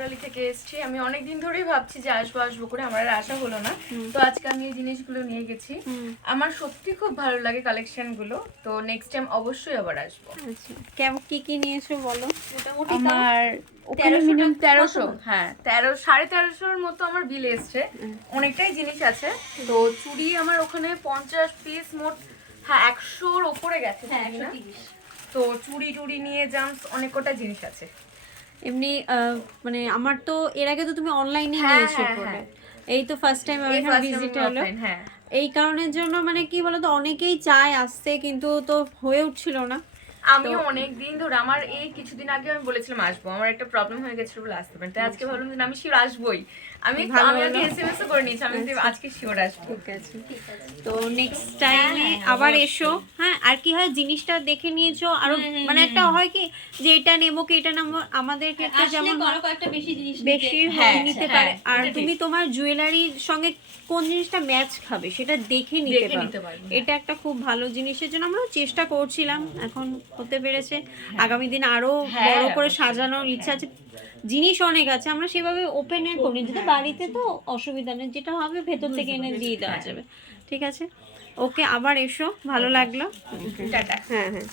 বারালি থেকে এসেছি। আমি অনেক দিন ধরেই ভাবছি যে আসবো আসবো করে, আমার আর আসা হলো না। তো আজকে আমি এই জিনিসগুলো নিয়ে গেছি। আমার সত্যি খুব ভালো লাগে কালেকশন গুলো, তো নেক্সট টাইম অবশ্যই আবার আসবো। আচ্ছা, কেমন কি কি নিয়েছো বলো? মোটামুটি আমার ওখানে মিনিমাম 1300, হ্যাঁ 1350-1350-র মতো আমার বিল এসছে। অনেকটাই জিনিস আছে। তো চুড়ি আমার ওখানে 50 পিস মোট, হ্যাঁ 100-র উপরে গেছে। হ্যাঁ 130। তো চুড়ি টুড়ি নিয়ে জামস অনেক কটা জিনিস আছে। এমনি মানে আমার তো এর আগে তো তুমি অনলাইনে হ্যাঁ, নিয়েছো হ্যাঁ, প্রোডাক্ট, হ্যাঁ। এই তো ফার্স্ট টাইম আমার এখানে ভিজিট হলো। হ্যাঁ এই কারণের জন্য মানে কি বলতো, অনেকেই চায় আসতে কিন্তু তো হয়ে উঠছিল না। আমিও অনেক দিন ধরে, আমার এই কিছুদিন আগে আমি বলেছিলাম আসবো, আমার একটা প্রবলেম হয়ে গেছিল বলে আসতে পারি, তাই আজকে ভাবলাম যে আমি শিওর আসবোই। আমি আগে এসএমএস ও করে নিয়েছি, আমি আজকে শিওর আসবো। ঠিক আছে, তো নেক্সট টাইমে আবার এসো। হ্যাঁ, আর কি হয় জিনিসটা দেখে নিয়েছো আরো, মানে একটা হয় কি যে এটা নেবো কি এটা নেবো, আমাদের ক্ষেত্রে যেমন বেশি নিতে পারে। আর তুমি তোমার জুয়েলারির সঙ্গে কোন জিনিসটা ম্যাচ খাবে সেটা দেখে নিতে পারো। এটা একটা খুব ভালো জিনিসের জন্য আমরাও চেষ্টা করছিলাম, এখন হতে পেরেছে। আগামী দিন আরো বড় করে সাজানোর ইচ্ছা আছে। জিনিস অনেক আছে, আমরা সেভাবে ওপেন এর করি, যেটা বাড়িতে তো অসুবিধা নেই, যেটা হবে ভেতর থেকে এনে দিয়ে দেওয়া যাবে। ঠিক আছে, ওকে, আবার এসো, ভালো লাগলো। টাটা। হ্যাঁ হ্যাঁ।